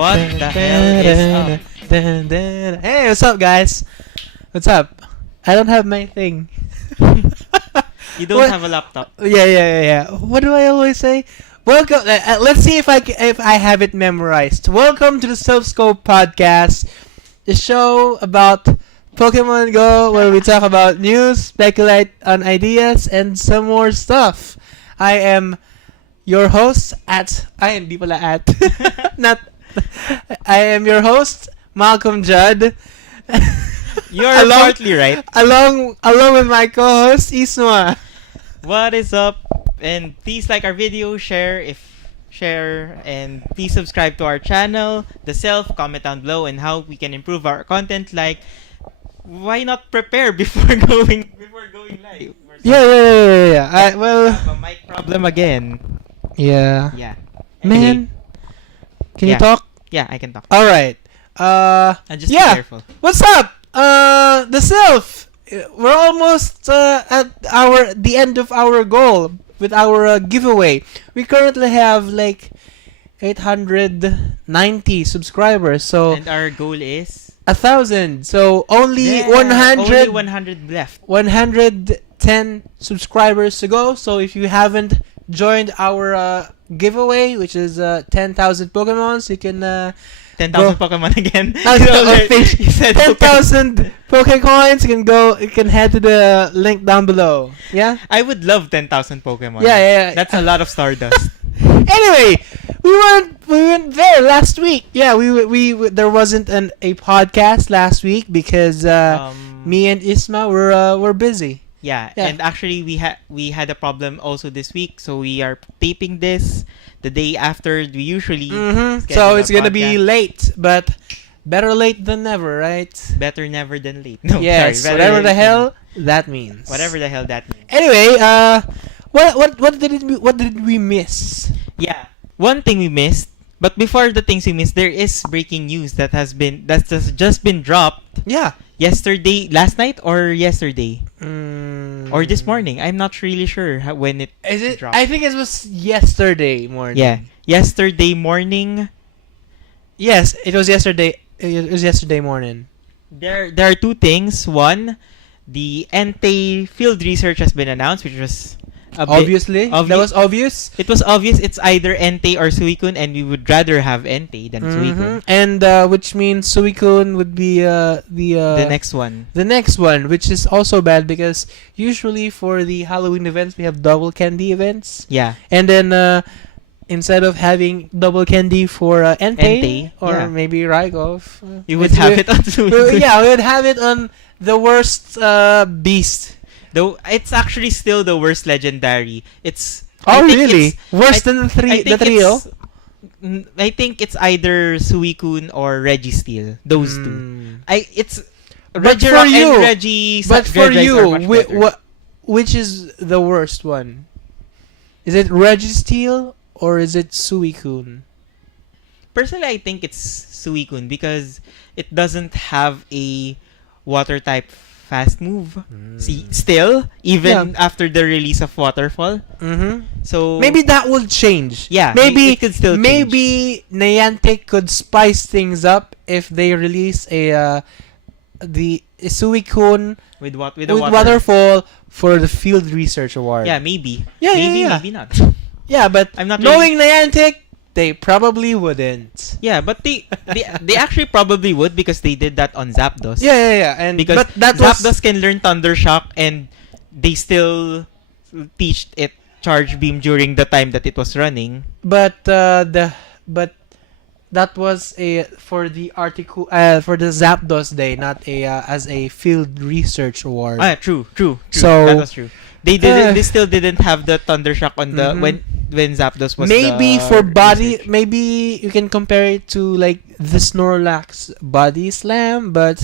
What the hell is up? Hey, what's up, guys? What's up? I don't have my thing. You don't have a laptop. Yeah. What do I always say? Welcome. Let's see if I have it memorized. Welcome to the Silph podcast, the show about Pokemon Go, where we talk about news, speculate on ideas, and some more stuff. I am your host not. I am your host, Malcolm Judd. You're partly right. Along with my co-host, Isma. What is up? And please like our video, share, and please subscribe to our channel, The Silph. Comment down below and how we can improve our content. Like, why not prepare before going live? Yeah. I have a mic problem again. Yeah. Yeah. Man, can you talk? Yeah, I can talk. All right. And just be careful. What's up? The Silph. We're almost at the end of our goal with our giveaway. We currently have like 890 subscribers. So And our goal is 1,000. So only 100. Only 100 left. 110 subscribers to go. So if you haven't joined our giveaway, which is 10,000 Pokemons, you can 10,000 Pokemon again. You said 10,000 Pokecoins. You can head to the link down below. Yeah. I would love 10,000 Pokemon. Yeah. That's a lot of Stardust. Anyway, we went there last week. Yeah, we there wasn't a podcast last week because me and Isma were busy. Yeah, and actually we had a problem also this week, so we are taping this the day after we usually So it's gonna be late, but better late than never, right? Better never than late. No, yes, sorry, whatever the hell that means. Whatever the hell that means. Anyway, what did we miss? Yeah, one thing we missed, but before the things we missed, there is breaking news that's just been dropped. Yeah. Last night or yesterday? Or this morning. I'm not really sure when it dropped. I think it was yesterday morning. Yeah, yesterday morning. Yes, it was yesterday. It was yesterday morning. There are two things. One, the Entei field research has been announced, which was That was obvious. It was obvious. It's either Entei or Suicune, and we would rather have Entei than Suicune. And which means Suicune would be the next one. The next one, which is also bad because usually for the Halloween events we have double candy events. Yeah. And then instead of having double candy for Entei or maybe Rygov, you would have it on Suicune. Yeah, we would have it on the worst beast. Though it's actually still the worst legendary. It's really worse than the trio. I think it's either Suicune or Registeel. Those two. It's Regirock and Reggie. But for you, which is the worst one? Is it Registeel or is it Suicune? Personally, I think it's Suicune because it doesn't have a water type fast move. See, still, even after the release of Waterfall. So maybe that will change. Yeah, maybe it could still change. Maybe Niantic could spice things up if they release the Suicune with Waterfall for the Field Research Award. Yeah, maybe. Yeah. Maybe not. Yeah, but I'm not knowing Niantic, they probably wouldn't. Yeah, but they actually probably would because they did that on Zapdos. Yeah. And because Zapdos can learn Thunder Shock and they still teach it Charge Beam during the time that it was running. But that was for the article for the Zapdos Day, not as a field research award. True. So that was true. They still didn't have the Thunder Shock on the when Zapdos was maybe for body research. Maybe you can compare it to like the Snorlax Body Slam, but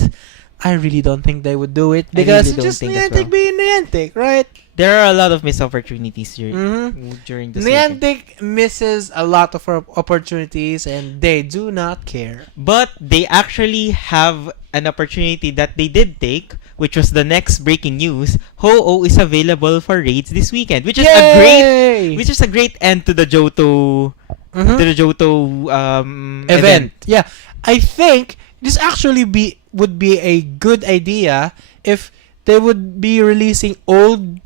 I really don't think they would do it because it's just Niantic being Niantic, right? There are a lot of missed opportunities during this Niantic misses a lot of opportunities and they do not care. But they actually have an opportunity that they did take, which was the next breaking news. Ho-Oh is available for raids this weekend, which is a great end to the Johto Mhm. the Johto Event. Yeah, I think this actually would be a good idea if they would be releasing old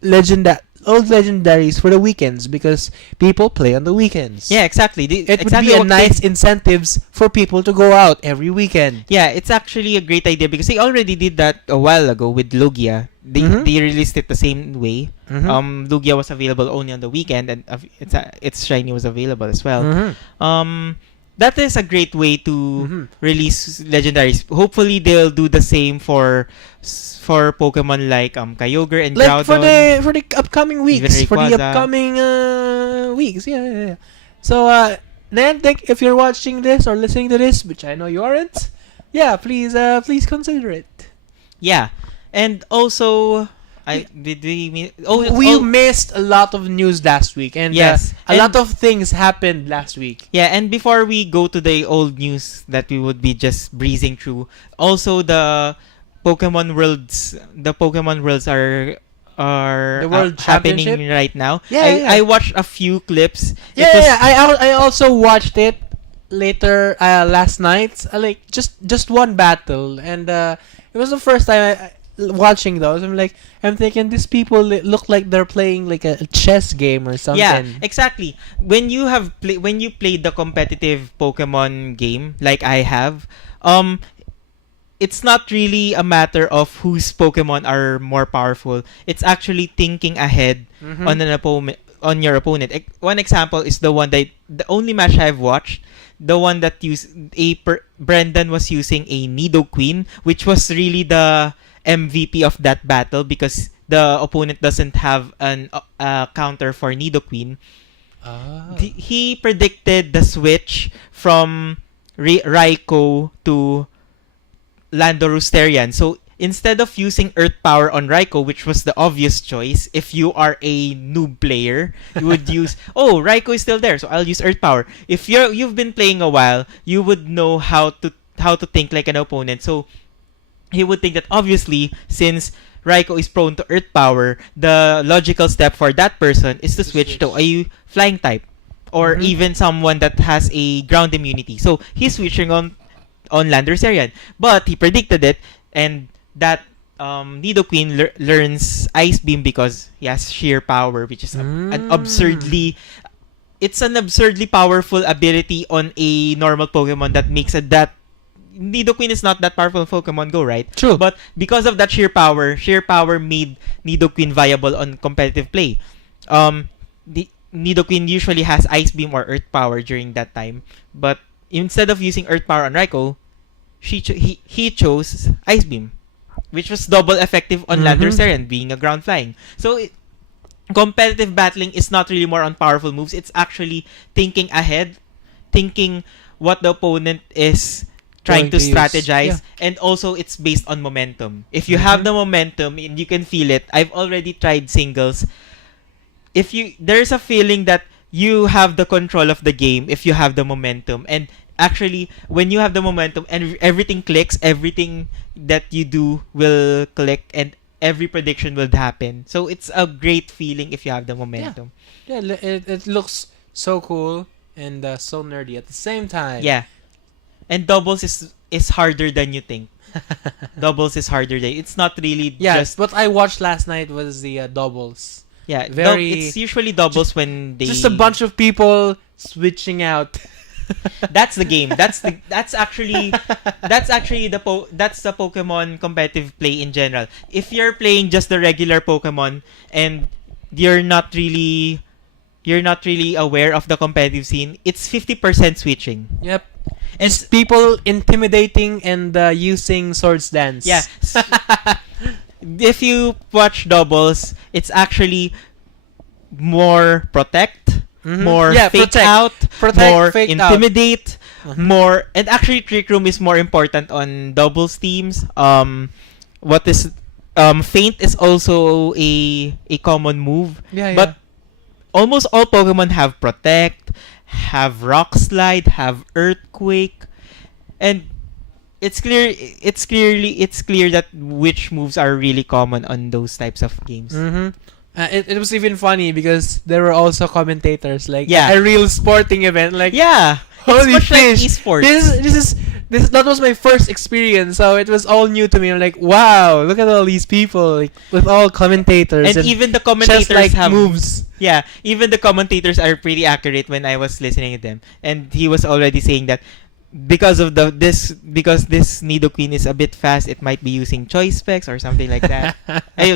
legendaries for the weekends because people play on the weekends. Yeah, exactly. It would Exactly be a what they- nice incentives for people to go out every weekend. Yeah, it's actually a great idea because they already did that a while ago with Lugia. Mhm. They released it the same way. Mhm. Lugia was available only on the weekend, and its shiny was available as well. Mhm. That is a great way to Mhm. release legendaries. Hopefully, they'll do the same for Pokemon like Kyogre and Like Groudon. for the upcoming Even weeks, for the Rayquaza. upcoming weeks, yeah. So Niantic, if you're watching this or listening to this, which I know you aren't, yeah, please consider it. Yeah, and also, did we mean? Oh, We missed a lot of news last week, and Yes, a and- lot of things happened last week. Yeah, and before we go to the old news that we would be just breezing through, also the Pokemon Worlds are The World happening Championship? right now. Yeah. I watched a few clips. It Yeah, was- yeah. I also watched it later last night. Like just one battle, and it was the first time watching those. I'm thinking these people look like they're playing like a chess game or something. Yeah, exactly. When you played the competitive Pokemon game like I have, it's not really a matter of whose Pokemon are more powerful. It's actually thinking ahead Mhm. on your opponent. One example is the only match I've watched, the one that Brendan was using a Nidoqueen, which was really the MVP of that battle because the opponent doesn't have an counter for Nidoqueen. Ah. He predicted the switch from Raikou to Landorusterian. So instead of using Earth Power on Raikou, which was the obvious choice, if you are a noob player, you would use, oh, Raikou is still there, so I'll use Earth Power. If you've been playing a while, you would know how to think like an opponent. So he would think that obviously, since Raikou is prone to Earth Power, the logical step for that person is to switch to a Flying type, or Mhm. even someone that has a ground immunity. So he's switching on Landorusterian, but he predicted it, and that Nidoqueen learns Ice Beam because he has sheer power, which is an absurdly powerful ability on a normal Pokemon that makes that Nidoqueen is not that powerful in Pokemon Go, right? True. But because of that sheer power made Nidoqueen viable on competitive play. The Nidoqueen usually has Ice Beam or Earth Power during that time, but instead of using Earth Power on Raikou, he chose Ice Beam, which was double effective on Mhm. Landorusterian, being a ground flying. So competitive battling is not really more on powerful moves. It's actually thinking ahead, thinking what the opponent is trying Going to to use. strategize, Yeah. and also it's based on momentum. If you have Mhm. the momentum and you can feel it, I've already tried singles. There's a feeling that you have the control of the game if you have the momentum, and actually when you have the momentum and everything clicks, everything that you do will click, and every prediction will happen. So it's a great feeling if you have the momentum. Yeah, it looks so cool and so nerdy at the same time. Yeah. And doubles is harder than you think. Doubles is harder than it's not really Yeah, just what I watched last night was the doubles. yeah. very- It's usually doubles when they Just a bunch of people switching out. That's the game. That's actually that's the Pokemon competitive play in general. If you're playing just the regular Pokemon and you're not really aware of the competitive scene, it's 50% switching. Yep. And It's people intimidating and using swords dance. yeah. If you watch doubles, it's actually more protect, Mhm. more Yeah, fake protect. out, Protect, more fake out. intimidate, Mhm. more, and actually Trick Room is more important on doubles teams. What is Feint is also a common move, Yeah, but almost all Pokemon have protect, have rock slide, have earthquake, and it's clear that which moves are really common on those types of games. Mm-hmm. It was even funny because there were also commentators like Yeah. a real sporting event. Like Yeah. holy It's much like fish! esports. This that was my first experience, so it was all new to me. I'm like, wow, look at all these people, like with all commentators And even the just commentators like have moves. Yeah, even the commentators are pretty accurate when I was listening to them. And he was already saying that because this Nidoqueen is a bit fast, it might be using choice specs or something like that.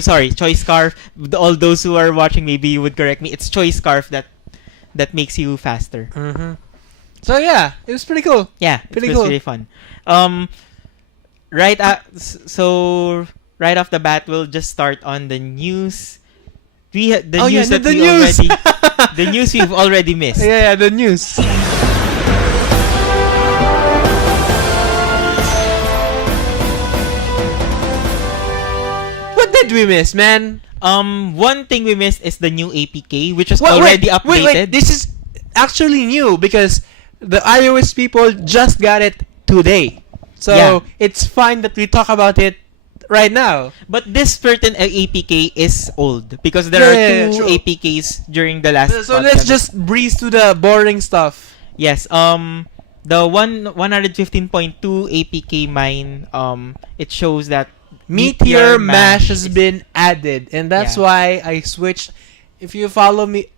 Sorry, choice scarf. All those who are watching, maybe you would correct me. It's choice scarf that makes you faster. Mm-hmm. So yeah, it was pretty cool. Yeah, Pretty it was cool. really fun. So right off the bat, we'll just start on the news. The news that the we news. already the news we've already missed. Yeah, the news. What did we miss, man? One thing we missed is the new APK, which was Wait, already updated. Wait, this is actually new because the iOS people just got it today. So Yeah. it's fine that we talk about it right now. But this certain APK is old because there Yeah, are yeah, two true. APKs during the last. So let's podcast. just breeze to the boring stuff. Yes. The 115.2 APK mine. It shows that Meteor Mash has is- been added, and that's Yeah. why I switched. If you follow the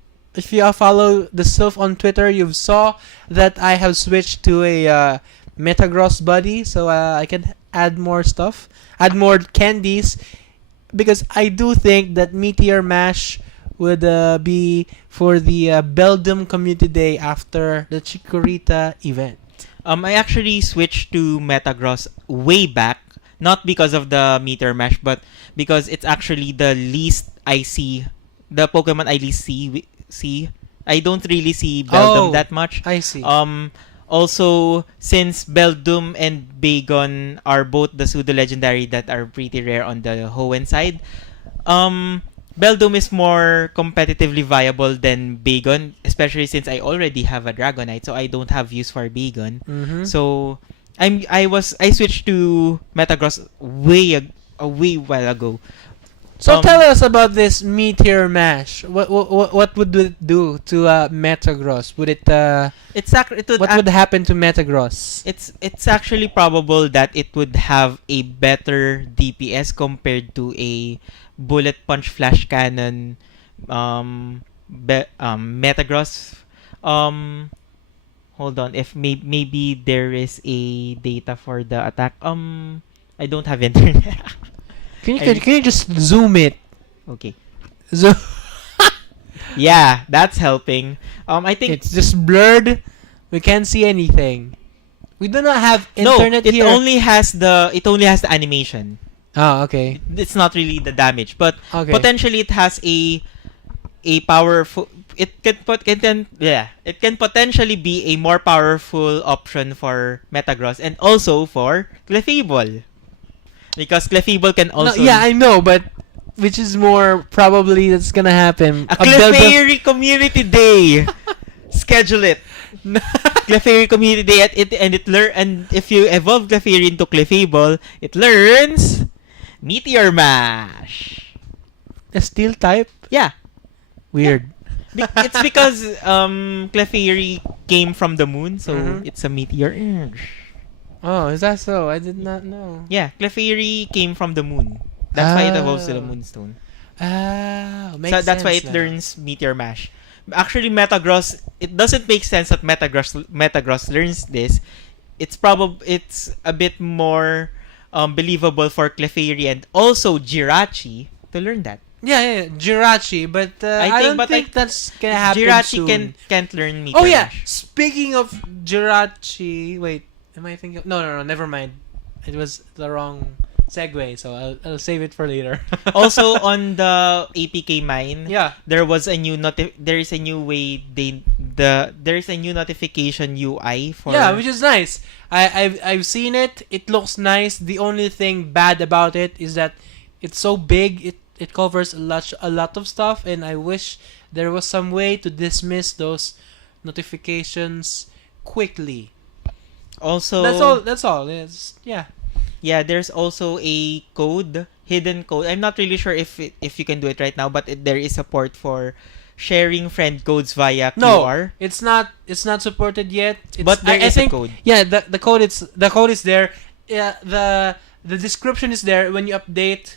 Silph on Twitter, you saw that I have switched to a Metagross buddy, so I can add more stuff, add more candies, because I do think that Meteor Mash would be for the Beldum Community Day after the Chikorita event. I actually switched to Metagross way back, not because of the Meteor Mash, but because it's actually the least I see, the Pokemon I least see. I don't really see Beldum Oh. that much. I see. Also, since Beldum and Bagon are both the pseudo-legendary that are pretty rare on the Hoenn side, Beldum is more competitively viable than Bagon, especially since I already have a Dragonite, so I don't have use for Bagon. Mm-hmm. So I switched to Metagross a way while ago. So tell us about this Meteor Mash. What would it do to Metagross? Would it what would happen to Metagross? It's actually probable that it would have a better DPS compared to a bullet punch flash cannon Metagross. Hold on, if maybe there is a data for the attack. I don't have internet. Can you just zoom it? Okay. Zoom. Yeah, that's helping. I think It's just blurred. We can't see anything. We do not have internet it here. only has the animation. Oh, okay. It's not really the damage, but Okay. potentially it has a powerful. It can potentially be a more powerful option for Metagross and also for Clefable. Because Clefable can also... No, yeah, I know, but which is more probably that's gonna happen? A Clefairy Community Day! Schedule it. Clefairy Community Day and if you evolve Clefairy into Clefable, it learns Meteor Mash. A steel type? Yeah. Weird. It's because Clefairy came from the moon, so Mhm. it's a meteor. Oh, is that so? I did not know. Yeah, Clefairy came from the moon. That's why it evolves to the Oh. Moonstone. Makes So that's why sense it now. learns Meteor Mash. Actually, Metagross, it doesn't make sense that Metagross learns this. It's a bit more believable for Clefairy and also Jirachi to learn that. Yeah, Jirachi, but I don't think that's gonna happen Jirachi soon. can't learn Meteor Oh yeah, Mash. speaking of Jirachi, wait, am I thinking? No, never mind. It was the wrong segue, so I'll save it for later. Also on the APK mine, yeah, there is a new notification UI for yeah, which is nice. I've seen it. It looks nice. The only thing bad about it is that it's so big. It covers a lot of stuff, and I wish there was some way to dismiss those notifications quickly. also That's all. Yeah. yeah, there's also a code hidden code. I'm not really sure if you can do it right now, but there is support for sharing friend codes via No, QR. it's not. It's not supported yet. But there I is think, a code. yeah, the code is there. Yeah, the description is there when you update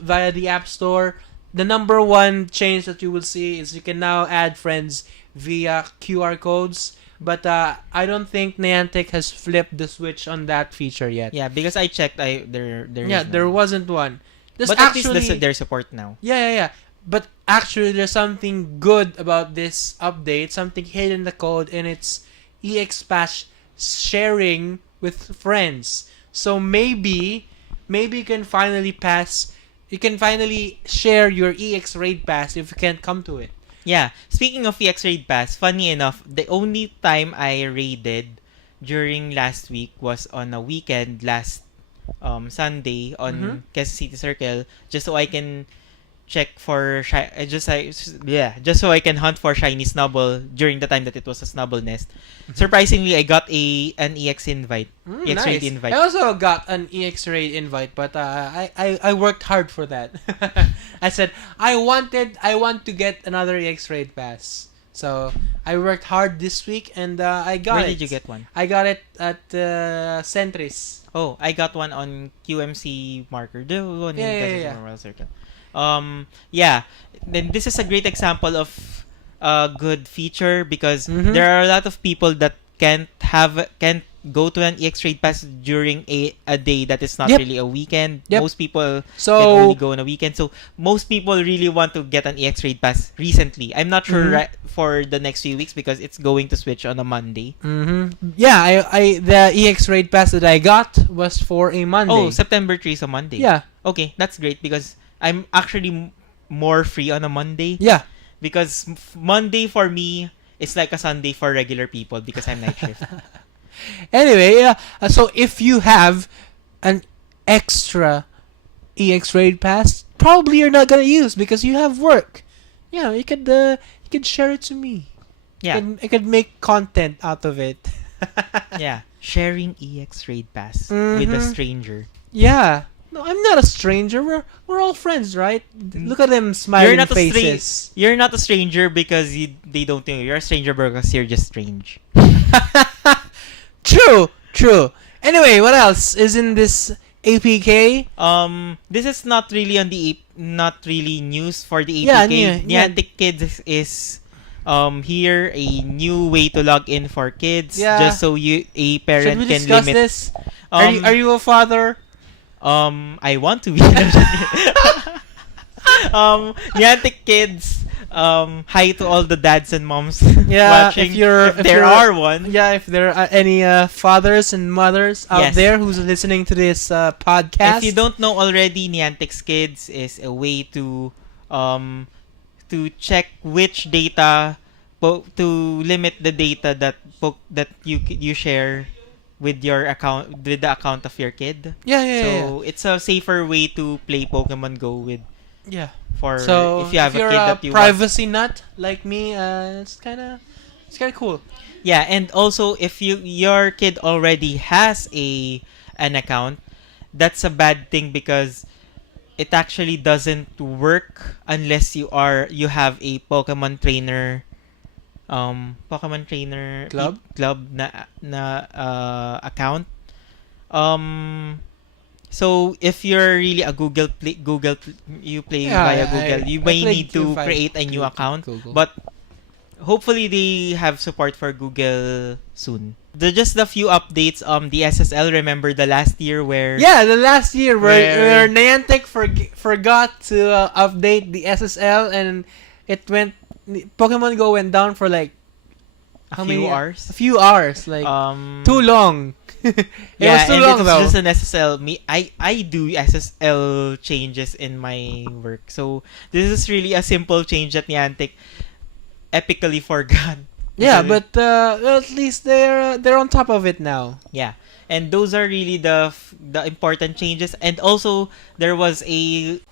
via the App Store. The number one change that you will see is you can now add friends via QR codes. But I don't think Niantic has flipped the switch on that feature yet. Yeah, because I checked, there Yeah, is there none. wasn't one. There's But actually, at least there's support now. yeah. But actually, there's something good about this update. Something hidden in the code, and it's EX Pass sharing with friends. So maybe you can finally pass. You can finally share your EX Raid Pass if you can't come to it. Yeah, speaking of EX Raid Pass, funny enough, the only time I raided during last week was on a weekend last Sunday on Quezon City Circle, just so I can check for just so I can hunt for shiny Snubble during the time that it was a Snubble nest. Surprisingly, I got an EX invite. EX Raid Nice. invite. I also got an EX Raid invite, but I worked hard for that. I said I want to get another EX Raid pass. So I worked hard this week and I got it. Where did you get one? I got it at Centris. Oh, I got one on QMC marker. The one in Yeah. Memorial Circle. Yeah. Then this is a great example of a good feature because there are a lot of people that can't go to an EX Raid Pass during a day that is not really a weekend. Most people can only go on a weekend. So most people really want to get an EX Raid Pass recently. I'm not sure for the next few weeks because it's going to switch on a Monday. Yeah, I the EX Raid Pass that I got was for a Monday. Oh, September 3 is a Monday. Yeah. Okay, that's great because I'm actually more free on a Monday. Yeah. Because Monday for me is like a Sunday for regular people because I'm night shift. Anyway, so if you have an extra EX Raid Pass, probably you're not gonna use because you have work. Yeah, you could share it to me. Yeah. I could make content out of it. Yeah. Sharing EX Raid Pass with a stranger. Yeah. No, I'm not a stranger. We're all friends, right? Look at them smiling faces. You're not a stranger because they don't know you. You're a stranger because you're just strange. True. Anyway, what else is in this APK? This is not really not really news for the Yeah, APK. Niantic Kids is here a new way to log in for kids. Yeah. Just so a parent Should we can discuss limit. this? Are you a father? I want to be. Niantic Kids. Hi to all the dads and moms watching. If there are one. Yeah, if there are any fathers and mothers out there who's listening to this podcast. If you don't know already, Niantic's Kids is a way to check which data to limit the data that you share with your account, with the account of your kid. So it's a safer way to play Pokemon Go with. Yeah. If you have a kid that you privacy nut like me, it's kind of cool. Yeah, and also if your kid already has an account, that's a bad thing because it actually doesn't work unless you have a Pokemon trainer club na account. So if you're really a you play via Google, you may need to create a new account. But hopefully they have support for Google soon. Just the few updates. The SSL. Remember the last year where where Niantic forgot to update the SSL and Pokemon Go went down for like a few hours. A few hours, like too long. It was too long though. Just an SSL. I do SSL changes in my work, so this is really a simple change that Niantic epically forgot. Yeah, but well, at least they're on top of it now. Yeah, and those are really the important changes. And also there was the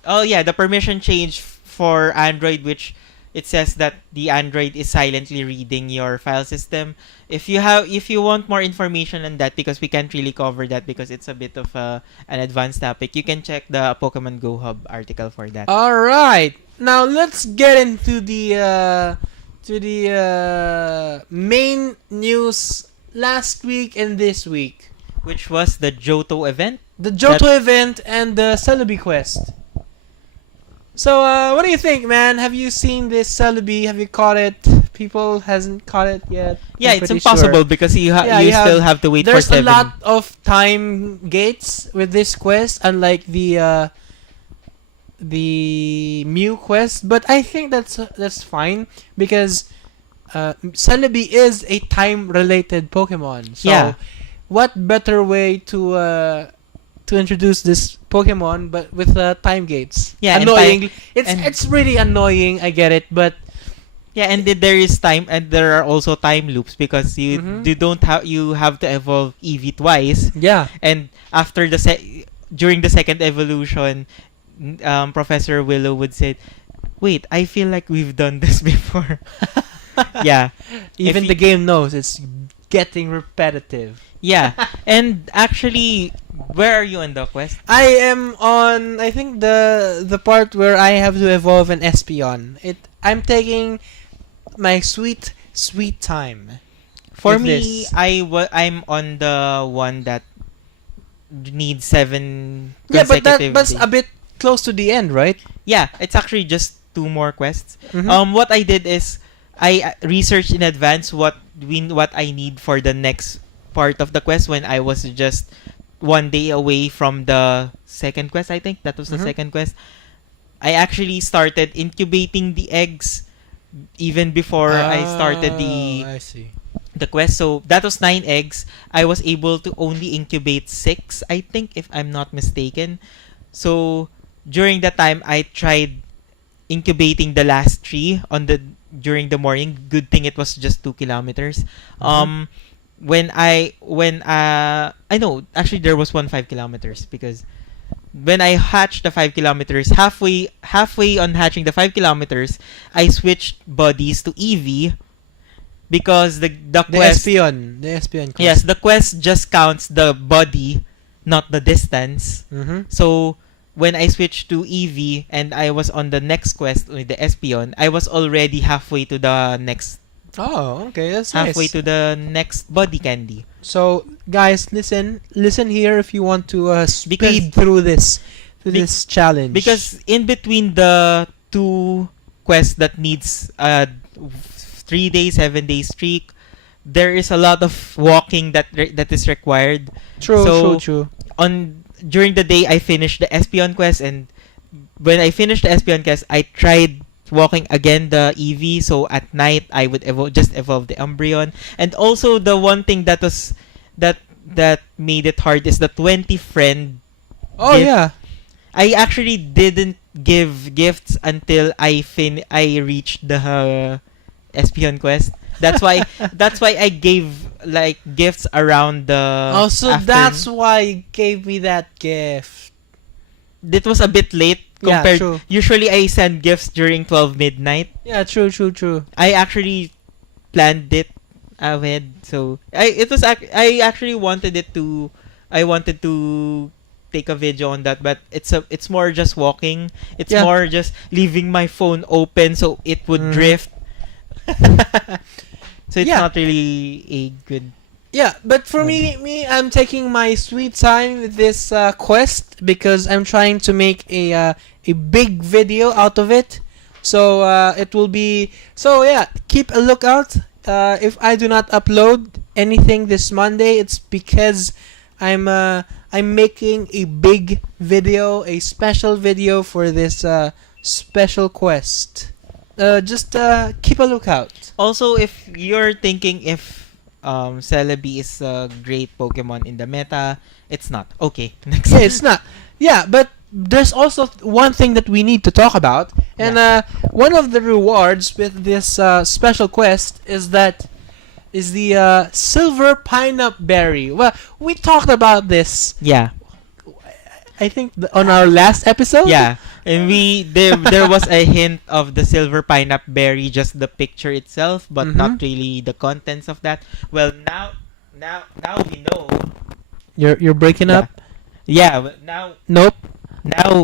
permission change for Android, which it says that the Android is silently reading your file system. If you want more information on that, because we can't really cover that because it's a bit of an advanced topic, you can check the Pokemon Go Hub article for that. All right. Now let's get into the main news last week and this week. Which was the JOHTO event. The JOHTO event and the CELEBI quest. So, what do you think, man? Have you seen this CELEBI? Have you caught it? People hasn't caught it yet. Yeah, I'm it's pretty impossible sure. because you Yeah, still have to wait for There's 7. a lot of time gates with this quest, unlike the Mew quest. But I think that's fine because Celebi is a time-related Pokemon. So, Yeah. what better way to introduce this Pokemon but with time gates? Yeah, and annoying. and- It's really annoying. I get it, but Yeah, and there is time, and there are also time loops because you Mhm. you have to evolve Eevee twice, yeah. and after during the second evolution, Professor Willow would say, "Wait, I feel like we've done this before." Yeah, Even If the game knows it's getting repetitive. yeah, and actually, where are you on the quest? I am on, I think, the part where I have to evolve an Espeon. I'm taking my sweet time. For with me, this. I'm on the one that needs 7 Yeah, but consecutive that's days. a bit close to the end, right? Yeah, it's actually just 2 more quests. Mhm. What I did is I researched in advance what I need for the next part of the quest when I was just 1 day away from the second quest. I think that was the Mhm. second quest. I actually started incubating the eggs even before I started I see. the quest. So that was 9 eggs. I was able to only incubate 6, I think, if I'm not mistaken. So during that time, I tried incubating the last 3 during the morning. Good thing it was just 2 kilometers. Mhm. I know actually there was 5 kilometers because when I hatched the 5 kilometers, halfway on hatching the 5 kilometers, I switched bodies to Eevee because the The quest Espeon quest. yes, the quest just counts the body, not the distance. Mhm. So when I switched to Eevee and I was on the next quest with the Espeon, I was already halfway to the next Oh, okay, that's halfway nice. to the next body candy. So, guys, listen here if you want to speed Because- through this Be- this challenge. Because in between the 2 quests that needs 3-day, 7-day streak, there is a lot of walking that is required. true. During the day I finished the Espeon quest, and when I finished the Espeon quest, I tried walking again the Eevee. So at night I would just evolve the Umbreon. And also the one thing that made it hard is the 20 friend. Oh gift. yeah. I actually didn't give gifts until I reached the Espeon quest. That's why I gave like gifts around the Oh, so afternoon. that's why you gave me that gift. It was a bit late Yeah, compared. true. Usually I send gifts during 12 midnight. Yeah, true. I actually planned it ahead. So I actually wanted to take a video on that, but it's more just walking. It's Yeah. more just leaving my phone open so it would Mhm. drift. So it's Yeah. not really a good. Yeah, but for me, I'm taking my sweet time with this quest because I'm trying to make a big video out of it. So it will be. So yeah, keep a lookout. If I do not upload anything this Monday, it's because I'm making a big video, a special video for this special quest. Just keep a lookout. Also, if you're thinking if Celebi is a great Pokemon in the meta, it's not. Okay, next. Yeah, it's not. Yeah, but there's also one thing that we need to talk about, and one of the rewards with this special quest is the silver pineapple berry. Well, we talked about this Yeah. I think on our last episode. Yeah, and there was a hint of the silver pineapple berry, just the picture itself, but Mhm. not really the contents of that. Well, now we know. You're breaking Yeah. up. Yeah, but now Nope. now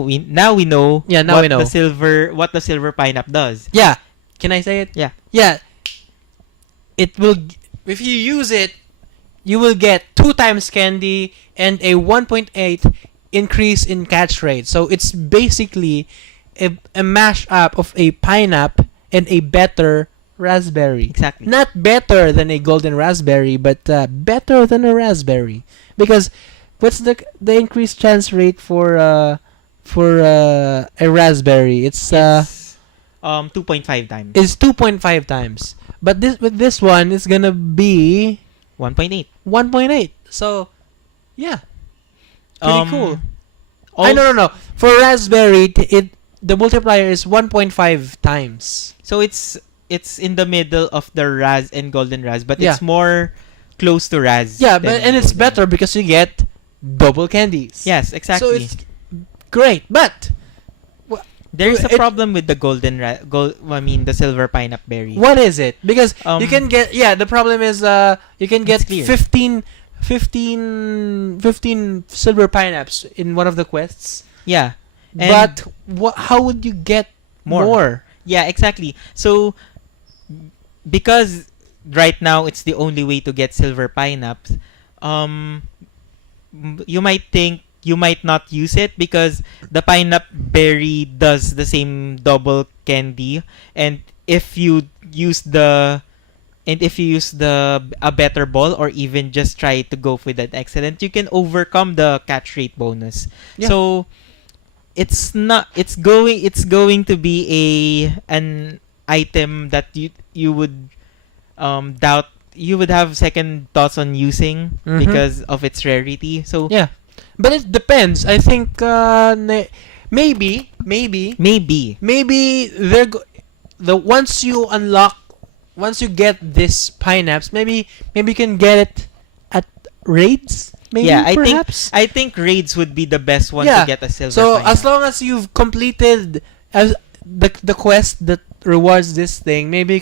we know. Yeah, now what we know. the silver pineapple does. Yeah. Can I say it? Yeah. Yeah. It will. If you use it, you will get 2 times candy and a 1.8 increase in catch rate. So it's basically a mashup of a pineapple and a better raspberry. Exactly. Not better than a golden raspberry, but better than a raspberry. Because what's the increased chance rate for a raspberry? It's 2.5 times. is 2.5 times. But with this one, it's gonna be 1.8. 1.8. So, yeah, pretty cool. No. For raspberry, the multiplier is 1.5 times. So it's in the middle of the Raz and Golden Raz, but Yeah. it's more close to Raz. Yeah, than and it's Golden better Raz. because you get double candies. Yes, exactly. So it's great, but there is a it- problem with the the silver pineapple berry. what is it? Because you Um, can get the problem is you can get It's clear. 15 silver pineapples in one of the quests. Yeah. And But how would you get more? Yeah, exactly. So because right now it's the only way to get silver pineapples, you might think you might not use it because the pineapple berry does the same double candy, and if you use a better ball, or even just try to go with an excellent, you can overcome the catch rate bonus. Yeah. So it's going to be an item that you would doubt, you would have second thoughts on using Mhm. because of its rarity. So Yeah, but it depends. I think maybe they're once you get this pineapples, maybe you can get it at raids. Maybe yeah, perhaps. I think raids would be the best one Yeah. to get a silver So pineapple. as long as you've completed the quest that rewards this thing, maybe you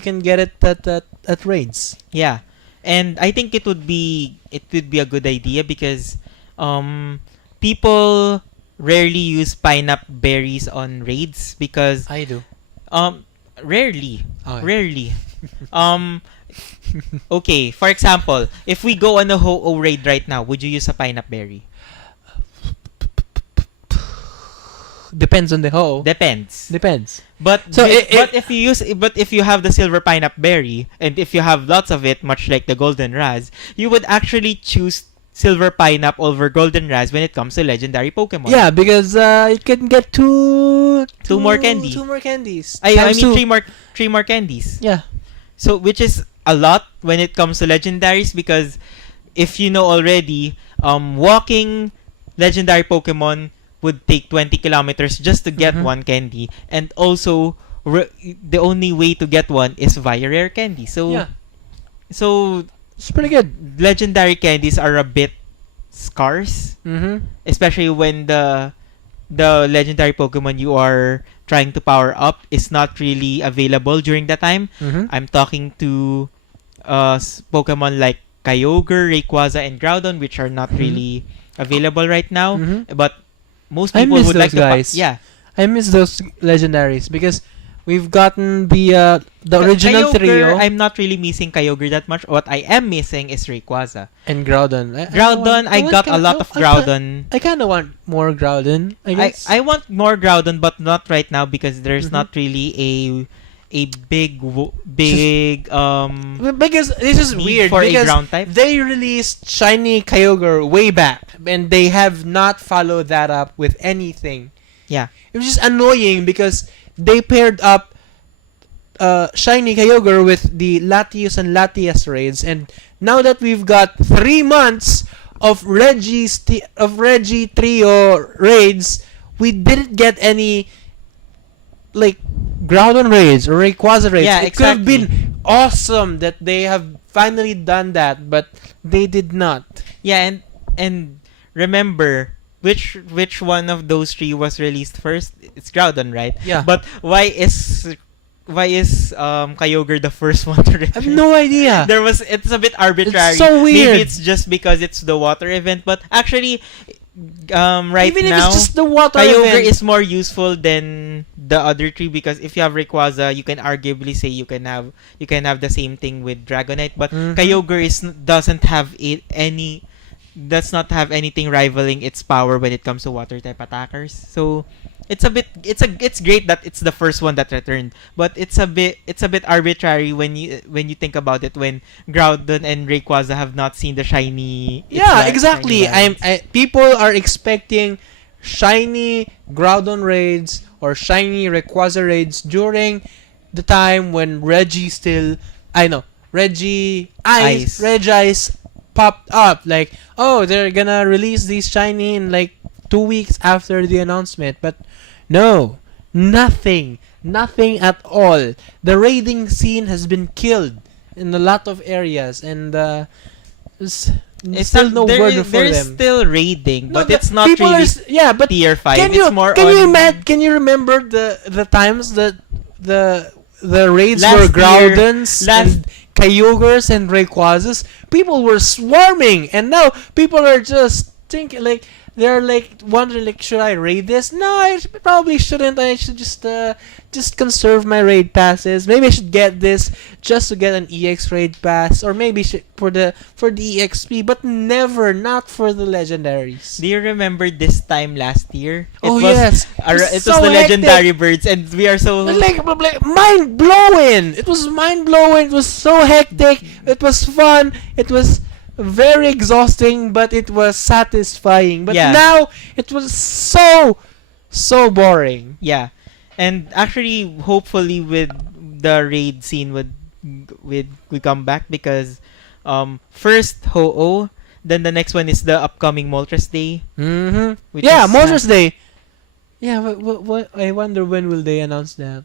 can get it at raids. Yeah, and I think it would be a good idea because people rarely use pineapple berries on raids because I do. rarely Okay. rarely okay, for example, if we go on a Ho-Oh raid right now, would you use a pineapple berry? Depends on the hoe. Depends. Depends. But So if you have the silver pineapple berry, and if you have lots of it, much like the golden raz, you would actually choose silver pineapple over golden raz when it comes to legendary Pokemon. Yeah, because you can get two more candy. 2 more candies. I Times mean two. three more candies. Yeah. So which is a lot when it comes to legendaries, because if you know already, walking legendary Pokemon would take 20 kilometers just to get Mhm. one candy, and also the only way to get one is via rare candy. So Yeah. so It's pretty good. legendary candies are a bit scarce, Mm-hmm. especially when the legendary Pokemon you are trying to power up is not really available during that time. Mm-hmm. I'm talking to Pokemon like Kyogre, Rayquaza, and Groudon, which are not Mhm. really available right now. Mhm. But most I people miss would like those to guys. yeah. I miss those legendaries because we've gotten the original Kyogre, trio I'm not really missing Kyogre that much. What I am missing is Rayquaza. and Groudon. Groudon, I got a lot of Groudon. I kind of want more Groudon. I guess. I want more Groudon, but not right now because there's Mhm. not really a big because this is need weird for a because ground type. they released shiny Kyogre way back and they have not followed that up with anything. Yeah. It was just annoying because they paired up shiny Kyogre with the Latios and Latias raids, and now that we've got 3 months of Reggie trio raids, we didn't get any like Groudon raids or Rayquaza raids. Yeah, It could have exactly. been awesome that they have finally done that, but they did not. Yeah, and remember, which one of those three was released first? It's Groudon, right? Yeah. But why is Kyogre the first one to I have return? no idea. It's a bit arbitrary. It's so weird. Maybe it's just because it's the water event, but actually, right Even now, if it's just the water Kyogre event. is more useful than the other three because if you have Rayquaza, you can arguably say you can have the same thing with Dragonite, but Mhm. Kyogre doesn't have any does not have anything rivaling its power when it comes to water type attackers. So it's great that it's the first one that returned, but it's a bit arbitrary when you think about it when Groudon and Rayquaza have not seen the shiny. Yeah, shiny exactly. variants. People are expecting shiny Groudon raids or shiny Rayquaza raids during the time when Reggie Ice. Regice popped up. Like, oh, they're gonna release these shiny in like 2 weeks after the announcement. But no, nothing at all. The raiding scene has been killed in a lot of areas, and there's still no word for there's them. still raiding, No, but it's not people really yeah, but tier 5. can It's more can on can you remember the times that the raids Last were year- Groudons last- and Kyogres and Rayquazas? People were swarming, and now people are just thinking like they're like wondering like, should I raid this? No, I probably shouldn't. I should just conserve my raid passes. Maybe I should get this just to get an EX raid pass, or maybe for the EXP, but not for the legendaries. Do you remember this time last year? Yes. It was so the hectic. legendary birds, and we are so Like mind blowing. It was mind blowing. It was so hectic. It was fun. It was very exhausting, but it was satisfying. But Yeah. now it was so boring. yeah. And actually, hopefully, with the raid scene we come back because first Ho-Oh, then the next one is the upcoming Moltres Day. Mm-hmm. Which Yeah, is, Mother's Day. Yeah, what? I wonder when will they announce that?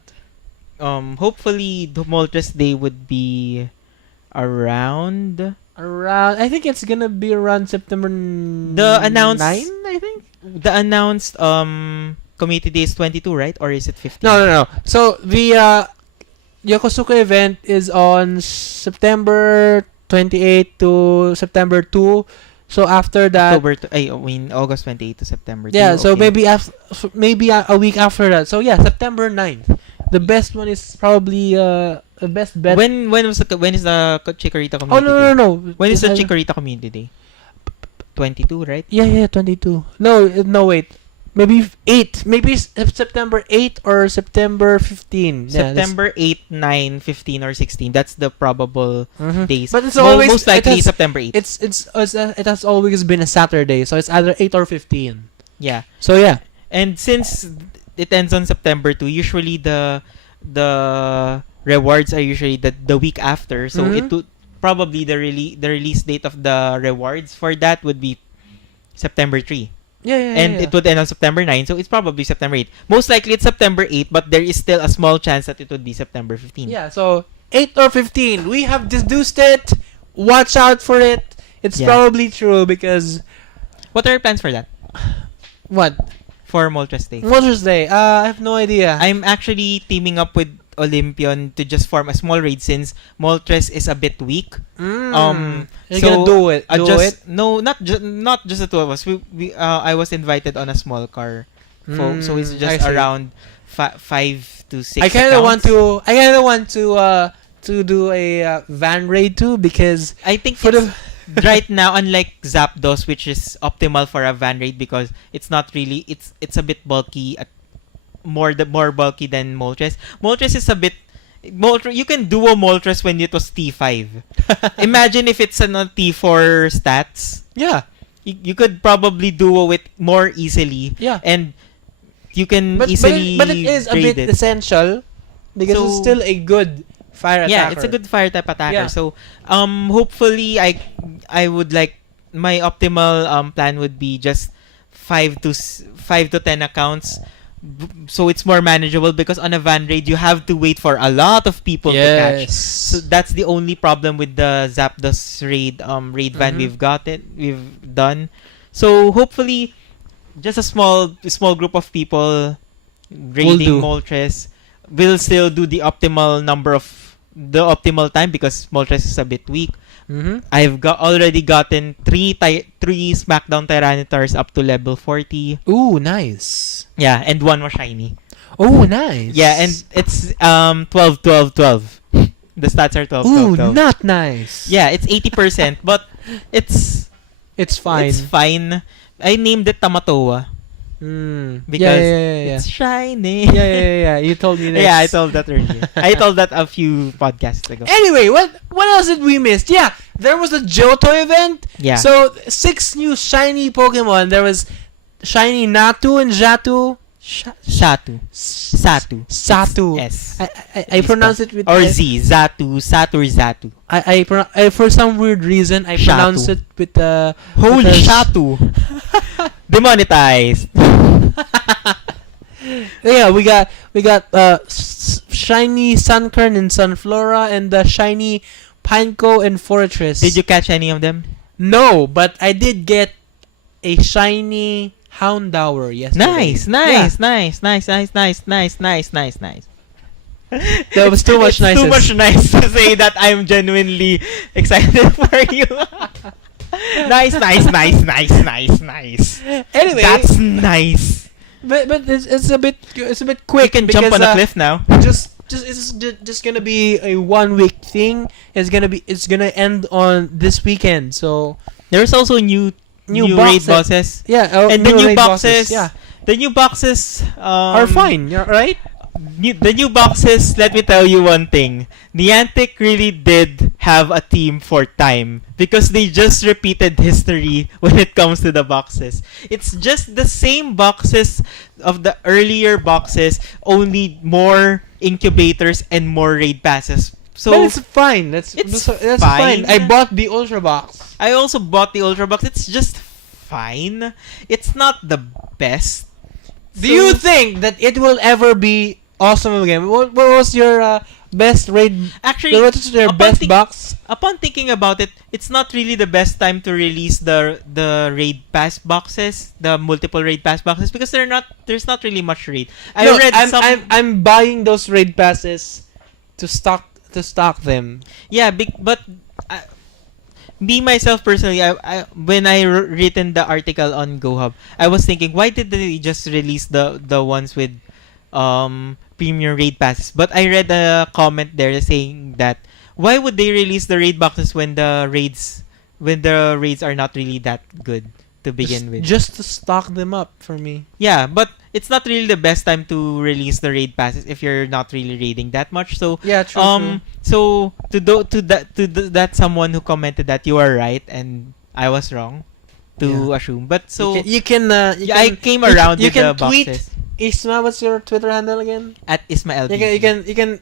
Hopefully the Moltres Day would be around I think it's gonna be around September the announced 9, I think. the announced community day is 22, right? Or is it 15? No. So the Yokosuka event is on September 28 to September 2. So after that, August 28 to September 2. yeah. So okay. maybe a week after that. So yeah, September 9th. The best one is probably the best bet. When is the Chikorita Oh community day? no. When is the It's- Chikorita community day? 22, right? Yeah, 22. No, wait. Maybe 8. Maybe September 8 or September 15. Yeah, September 8, 9, 15, or 16. That's the probable Mhm. days. But it's always most likely it has, September 8. it has always been a Saturday, so it's either 8 or 15. Yeah. So yeah. And since it ends on September 2, usually the rewards are usually the week after. So Mhm. it would probably the release date of the rewards for that would be September 3. Yeah. And it would end on September 9, so it's probably September 8. Most likely it's September 8, but there is still a small chance that it would be September 15. Yeah, so 8 or 15. We have deduced it. Watch out for it. It's Yeah. probably true because What are your plans for that? what? For Moltres Day? Mother's Day. I have no idea. I'm actually teaming up with Olympion to just form a small raid since Moltres is a bit weak. You're so gonna do it. No, not just the two of us. I was invited on a small car, so it's I just see. around 5 to 6. I kind of want accounts. to do a van raid too because I think for it's, the right now, unlike Zapdos, which is optimal for a van raid because it's not really it's a bit bulky, more bulky than Moltres. Moltres is a bit. You can duo Moltres when it was T5. Imagine if it's on a T4 stats. yeah. You could probably duo it more easily. Yeah. And you can But easily it is a grade bit it. essential because So- it's still a good fire attacker. Yeah, it's a good fire type attacker. Yeah. So hopefully I would like my optimal plan would be just 5 to 10 accounts. So it's more manageable because on a van raid you have to wait for a lot of people to catch. So that's the only problem with the Zapdos raid van Mhm. we've done. So hopefully just a small group of people do. raiding Moltres will still do the optimal time because Moltres is a bit weak. Mm-hmm. I've already gotten three SmackDown Tyranitar up to level 40. Ooh, nice. Yeah, and one was shiny. Oh, nice. Yeah, and it's 12 12 12. The stats are 12 Ooh, 12 12. not nice. Yeah, it's 80%, but it's fine. It's fine. I named it Tamatoa because it's shiny. Yeah. You told me this. Yeah, I told that earlier. I told that a few podcasts ago. Anyway, what else did we miss? Yeah, there was a Johto event. Yeah. So 6 new shiny Pokemon. There was shiny Natu and Jatu. Satu. Satu. S. I pronounce it with or S. Z. Zatu. Satu or Zatu. I for some weird reason I Shatu. pronounce it with the Holy with the Shatu. Demonetized. Yeah, we got shiny Sunkern and Sunflora and the shiny Pineco and Fortress. Did you catch any of them? No, but I did get a shiny Houndour yesterday. Nice. That was too much It's nice. too much nice to say that I'm genuinely excited for you. nice. Anyway, That's nice. but it's a bit You quick. can because, jump on a cliff now. It's just gonna be a 1 week thing. It's gonna end on this weekend. So There's also new raid bosses. yeah, And the new raid boxes, yeah, the new boxes are fine. Yeah, right? The new boxes, let me tell you one thing. Niantic really did have a team for time because they just repeated history when it comes to the boxes. It's just the same boxes of the earlier boxes, only more incubators and more raid passes. So But it's fine. That's fine. fine. I bought the Ultra Box. I also bought the Ultra Box. It's just fine. It's not the best. Do you think that it will ever be awesome again? What was your best raid? Actually, What was your upon best think- box? upon thinking about it, it's not really the best time to release the raid pass boxes, the multiple raid pass boxes, because there's not really much raid. I'm buying those raid passes to stock them. Yeah, but me myself personally, when I written the article on GoHub, I was thinking, why did they just release the ones with premium raid passes? But I read a comment there saying that why would they release the raid boxes when the raids are not really that good to begin with? Just to stock them up for me. Yeah, but it's not really the best time to release the raid passes if you're not really raiding that much. So Yeah, true. so that someone who commented that, you are right and I was wrong to assume. But so you can I came around you with can the tweet boxes Isma. What's your Twitter handle again? at Ismael. You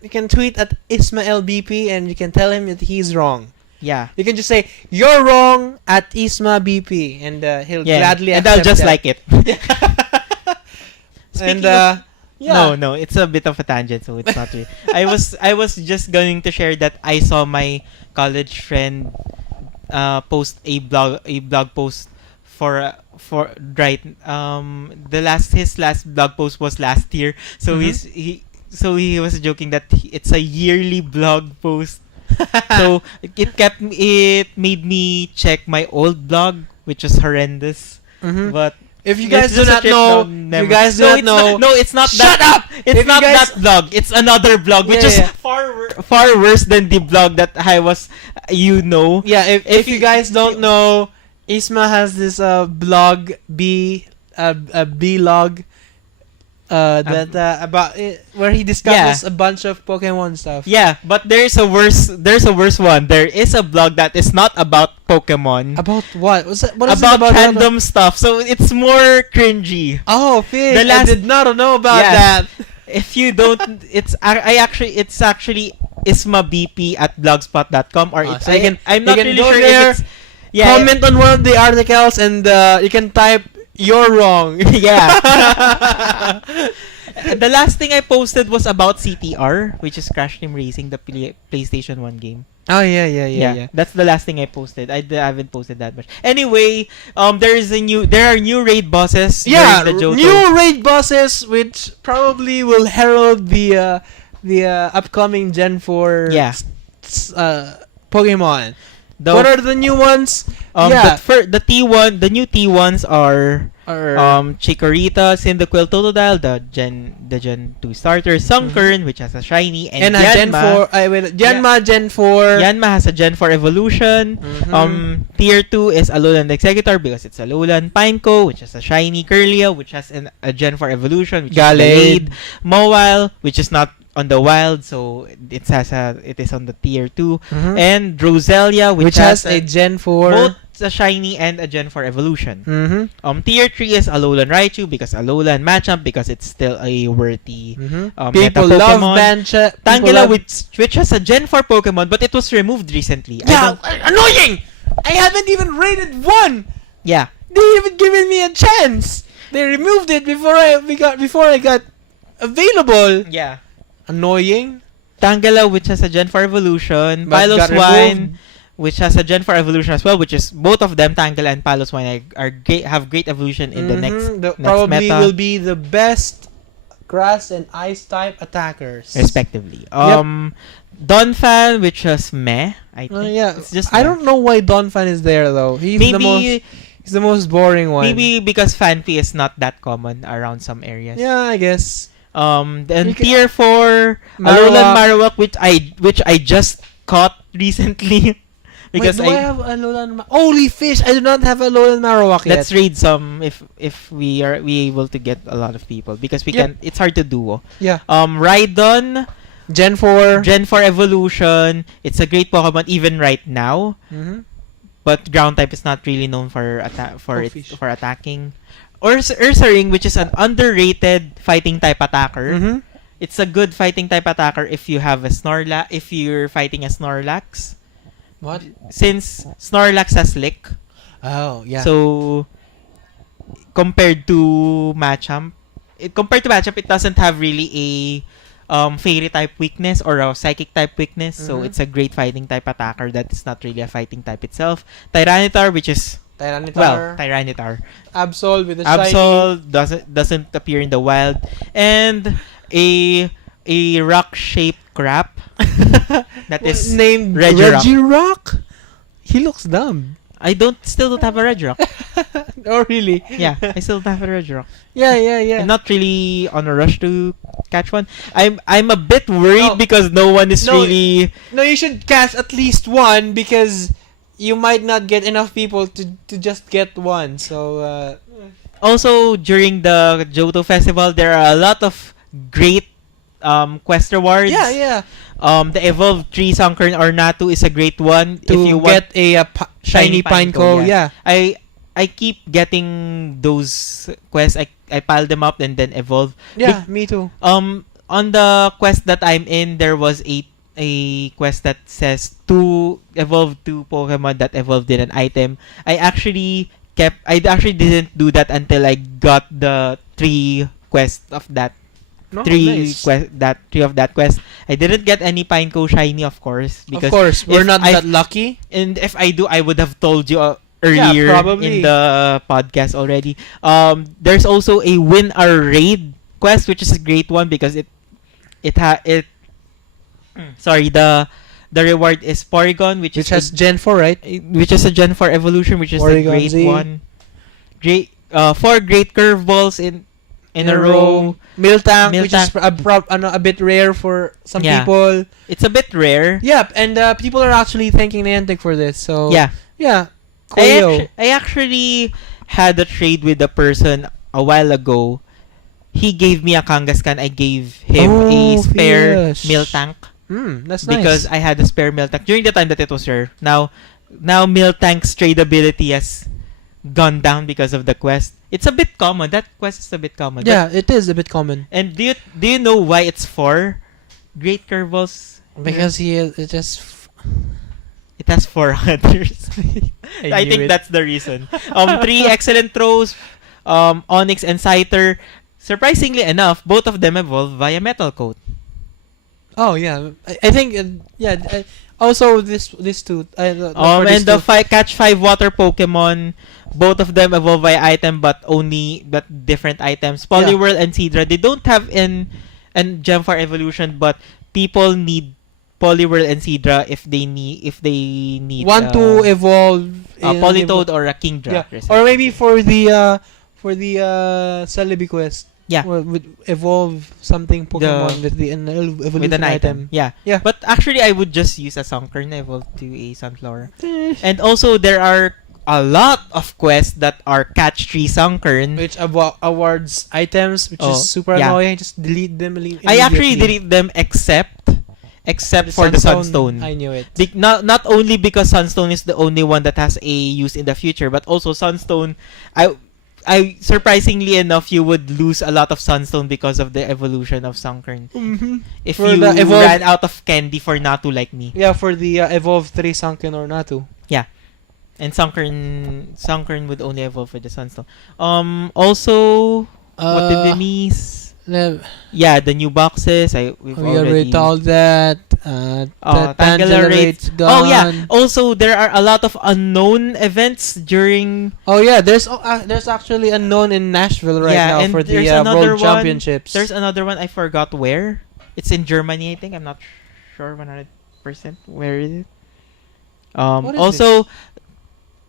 can tweet at Ismael BP and you can tell him that he's wrong. Yeah. You can just say you're wrong at Isma BP and he'll gladly and accept I'll just that. like it. And Speaking of- yeah. No, it's a bit of a tangent, so it's not really. I was just going to share that I saw my college friend post a blog post for his last blog post was last year. So he was joking that it's a yearly blog post. So it made me check my old blog, which was horrendous. Mhm. But If you it's guys do just a not trip know, down you memory. guys do not know. No, it's not Shut that. up! It's If you not guys- that blog. It's another blog, which Yeah, is yeah. far worse than the blog that I was. Yeah, if you you- guys don't know, Isma has this blog B-log that about where he discusses a bunch of Pokemon stuff. Yeah, but there's a worse one. There is a blog that is not about Pokemon. About what? What is it About random stuff. So it's more cringy. Oh, Fig, The last- I did not know about Yes. that. If you don't, it's actually ismabp at blogspot.com or it's So you can- I'm you not can really go sure there, if it's Comment on one of the articles and you can type "you're wrong." Yeah. The last thing I posted was about CTR, which is Crash Team Racing, the PlayStation 1 game. Oh yeah. That's the last thing I posted. Haven't posted that much. Anyway, there are new raid bosses Yeah, during the Johto. new raid bosses which probably will herald the upcoming Gen 4 Yeah. Pokemon. The, What are the new ones? Yeah. the new T1s are Chikorita, Cyndaquil, Totodile, the Gen 2 starter, Sunkern, which has a shiny, and a Gen 4 Yanma Gen 4. Yanma has a Gen 4 evolution. Tier 2 is Alolan Executor because it's Alolan. Pineco, which has a shiny. Curlia, which has a Gen 4 evolution, which Gallade. is Mawile, which is not on the wild, so it is on the tier 2. And Roselia, which has a Gen 4. both a shiny and a Gen 4 evolution. Tier 3 is Alolan Raichu because Alolan Machamp because it's still a worthy meta People love Pokemon. Tangela, which has a Gen 4 Pokemon, but it was removed recently. Yeah, annoying! I haven't even rated one! Yeah. They haven't given me a chance! They removed it before I got available! Yeah. Annoying. Tangela, which has a Gen 4 evolution. But got Piloswine, which has a Gen 4 evolution as well, which is both of them, Tangela and Piloswine, have great evolution in the next probably meta. will be the best grass and ice type attackers. Respectively. Donphan, which was meh, I think. Yeah, It's just I meh. don't know why Donphan is there though. He's the most boring one. Maybe because Fanpy is not that common around some areas. Yeah, I guess. Then tier 4 Alolan Marowak, which I just caught recently because Wait, do I have Alolan Holy fish! I do not have Alolan Marowak yet. let's raid some if we able to get a lot of people because we can. It's hard to duo. Yeah. Rhydon, Gen 4. Gen 4 evolution. It's a great Pokemon even right now, but ground type is not really known for attacking. Ursaring, which is an underrated fighting type attacker. It's a good fighting type attacker if you have a Snorlax. If you're fighting a Snorlax, What? since Snorlax has Lick, Oh, yeah. so compared to Machamp, it doesn't have really a Fairy type weakness or a Psychic type weakness. So it's a great fighting type attacker that is not really a fighting type itself. Tyranitar, which is Tyranitar. Absol with a shiny. Absol doesn't appear in the wild, and a rock shaped crap that is named Regirock. Regirock? He looks dumb. I still don't have a Regirock. Oh really? Yeah, I still don't have a Regirock. Yeah. I'm not really on a rush to catch one. I'm a bit worried No. because no one is really. No, you should catch at least one because you might not get enough people to just get one. So Also, during the Johto Festival, there are a lot of great quest rewards. yeah. The Evolved Tree Sunkern or Natu is a great one. To if you get want a shiny Pineco, yeah. I keep getting those quests. I pile them up and then evolve. Yeah, me too. On the quest that I'm in, there was a quest that says to evolve 2 Pokemon that evolved in an item. I actually didn't do that until I got the 3 quests of that. Nice. Three of that quest. I didn't get any Pineco shiny, of course, because of course, we're not that lucky. And if I do, I would have told you earlier probably. in the podcast already. There's also a win our raid quest, which is a great one because sorry, the reward is Porygon, which has Gen 4, right? Which is a Gen 4 evolution, which is Porygon a great Z. one. 4 great curveballs in a row. Miltank, which is a bit rare for some people. It's a bit rare. Yep, and people are actually thanking Niantic for this. So yeah. I actually had a trade with a person a while ago. He gave me a Kangaskhan. I gave him a spare Miltank. That's nice. Because I had a spare Miltank during the time that it was rare. Now Miltank's tradability has gone down because of the quest. It's a bit common. That quest is a bit common. Yeah, it is a bit common. And do you know why it's 4 great curveballs? Because it has 4 hunters. I think it. that's the reason. 3 excellent throws, Onyx and Scyther. Surprisingly enough, both of them evolve via Metal Coat. Oh yeah, I think Also, this two. For these And the two. catch 5 water Pokemon, both of them evolve by item, but different items. Poliwhirl and Seadra, they don't have an Gem for evolution, but people need Poliwhirl and Seadra if they need Want to evolve a Politoed or a Kingdra. yeah. Or maybe for the Celebi quest. Yeah. Would evolve something Pokemon with the evolution With an item. Yeah. Yeah. But actually, I would just use a Sunkern evolve to a Sunflower. And also, there are a lot of quests that are catch 3 Sunkern. Which awards items, which is super annoying. Just delete them immediately. I actually delete them except for the Sunstone. I knew it. Not only because Sunstone is the only one that has a use in the future, but also Sunstone, I surprisingly enough, you would lose a lot of Sunstone because of the evolution of Sunkern. Mm-hmm. If For you the ran out of candy for Natu like me. Yeah, for the evolve 3 Sunken or Natu. Yeah. And Sunkern would only evolve with the Sunstone. Also, what did we miss? Yeah, the new boxes. We already told that. The Tangela rates gone. Oh yeah. Also, there are a lot of unknown events during. Oh yeah, there's actually unknown in Nashville right now and for the another World Championships. There's another one, I forgot where. It's in Germany, I think. I'm not sure 100% where is it. What is Also,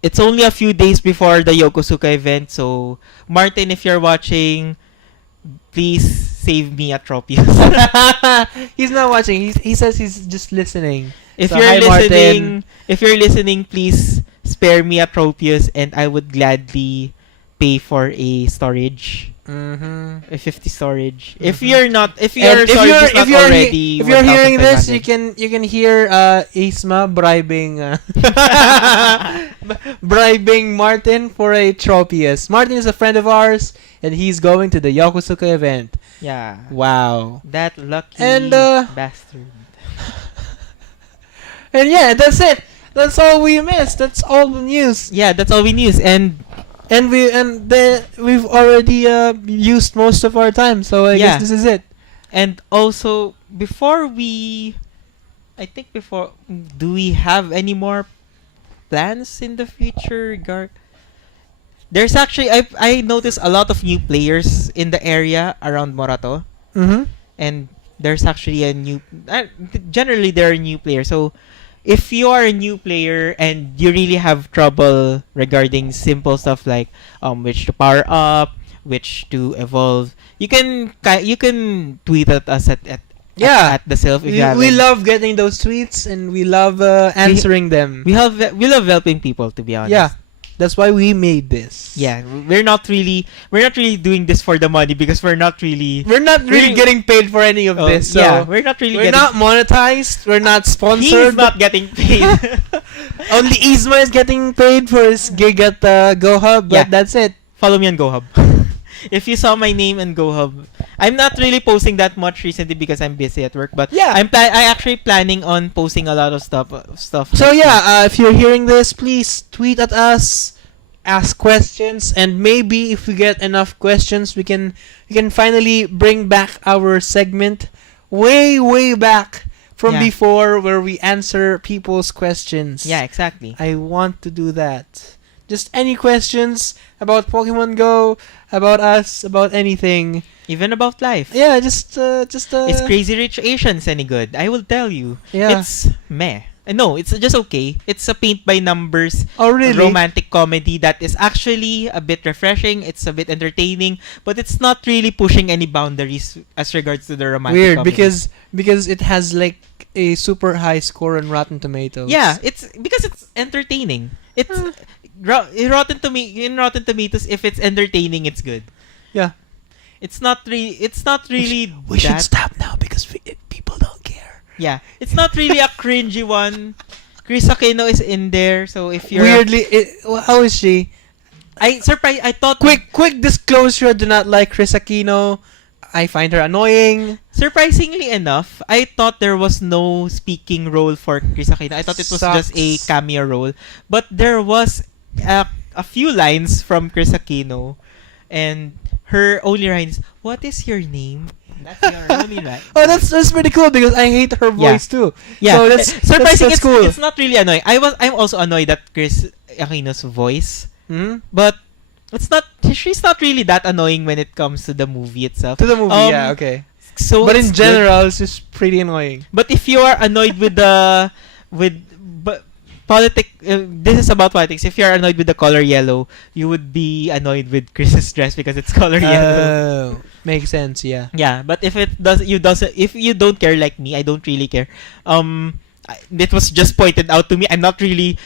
it's only a few days before the Yokosuka event, so Martin, if you're watching, please save me a trophy. He's not watching. He says he's just listening. If So, you're hi, listening, Martin. if you're listening, please spare me a Tropius, and I would gladly pay for a storage, Mm-hmm. a 50 storage. Mhm. If you're not, if And your storage is not already, if you're hearing this, 1,500. you can hear Isma bribing bribing Martin for a Tropius. Martin is a friend of ours, and he's going to the Yokosuka event. Yeah. Wow. That lucky And, bastard. And yeah, that's it. That's all we missed. That's all the news. Yeah, that's all we news. And We've already used most of our time, so I guess this is it. also before do we have any more plans in the future? There's actually I noticed a lot of new players in the area around Morato, Mm-hmm. and there's actually a new. Generally, there are new players. So, if you are a new player and you really have trouble regarding simple stuff like which to power up, which to evolve, you can tweet at us at the Silph. If you We haven't. love getting those tweets, and we love answering them. we love helping people, to be honest. Yeah, that's why we made this. Yeah, we're not really doing this for the money, because we're not really We're not really getting paid for any of this. So yeah, we're not really we're not monetized. We're not He's sponsored. not getting paid. Only Isma is getting paid for his gig at GoHub, but Yeah. that's it. Follow me on GoHub. If you saw my name in GoHub, I'm not really posting that much recently because I'm busy at work. But Yeah. I actually planning on posting a lot of stuff. So yeah, if you're hearing this, please tweet at us, ask questions, and maybe if we get enough questions, we can finally bring back our segment way back from Yeah. before, where we answer people's questions. Yeah, exactly. I want to do that. Just any questions about Pokemon Go, about us, about anything. Even about life. Yeah, just Is Crazy Rich Asians any good? I will tell you. Yeah. It's meh. No, it's just okay. It's a paint by numbers Oh really? romantic comedy that is actually a bit refreshing. It's a bit entertaining, but it's not really pushing any boundaries as regards to the romantic Weird, comedy. because it has like a super high score on Rotten Tomatoes. Yeah, it's because it's entertaining. It's in Rotten Tomatoes. If it's entertaining, it's good. Yeah. It's not really. We should that- stop now because people don't care. Yeah, it's not really a cringy one. Chris Aquino is in there, so if you're Weirdly, how is she? I thought Quick disclosure: do not like Chris Aquino. I find her annoying. surprisingly enough, I thought there was no speaking role for Chris Aquino. I thought it was just a Sucks. cameo role, but there was a few lines from Chris Aquino, and her only line is, "What is your name?" That's your only right. Oh, that's pretty cool because I hate her Yeah. voice too. Yeah, So that's surprising. That's cool. It's not really annoying. I'm also annoyed at Chris Aquino's voice, Mhm. but it's not. She's not really that annoying when it comes to the movie itself. To the movie, Um, yeah, okay. So, But it's in good. general, it's just pretty annoying. But if you are annoyed with the with but this is about politics. If you are annoyed with the color yellow, you would be annoyed with Chris's dress because it's color yellow. Oh, makes sense. Yeah. Yeah, but if if you don't care like me, I don't really care. It was just pointed out to me. I'm not really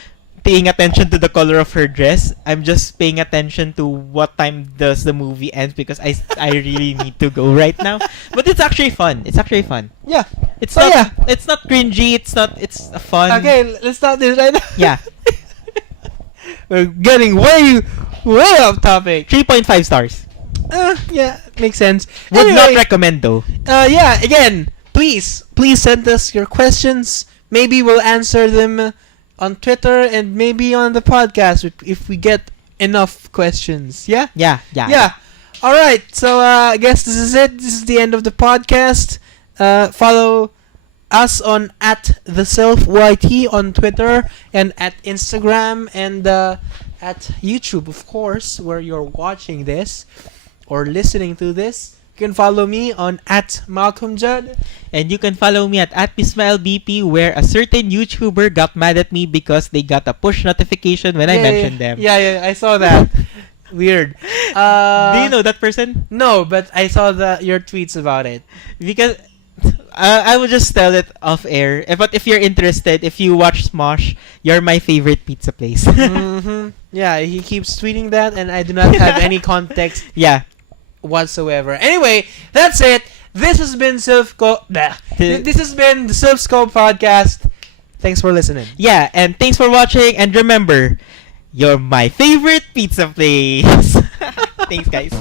paying attention to the color of her dress. I'm just paying attention to what time does the movie end because I really need to go right now. But it's actually fun. It's actually fun. Yeah. It's So, not. yeah. It's not cringy. It's fun. Okay, let's stop this right now. Yeah. We're getting way off topic. 3.5 stars. Yeah, makes sense. Would not Anyway, recommend though. yeah, again, please send us your questions. Maybe we'll answer them on Twitter and maybe on the podcast if we get enough questions. Yeah? Yeah. Yeah. All right. So I guess this is it. This is the end of the podcast. Follow us on @theselfyt on Twitter and at Instagram and at YouTube, of course, where you're watching this or listening to this. You can follow me on @MalcolmJudd. And you can follow me at @PismaelBP, where a certain YouTuber got mad at me because they got a push notification when I mentioned them. Yeah, I saw that. Weird. Do you know that person? No, but I saw your tweets about it. Because I would just tell it off air. But if you're interested, if you watch Smosh, you're my favorite pizza place. Mm-hmm. Yeah, he keeps tweeting that, and I do not have any context Yeah. whatsoever. Anyway, that's it. This has been This has been the Silph Scope podcast. Thanks for listening. Yeah, and thanks for watching. And remember, you're my favorite pizza place. Thanks, guys.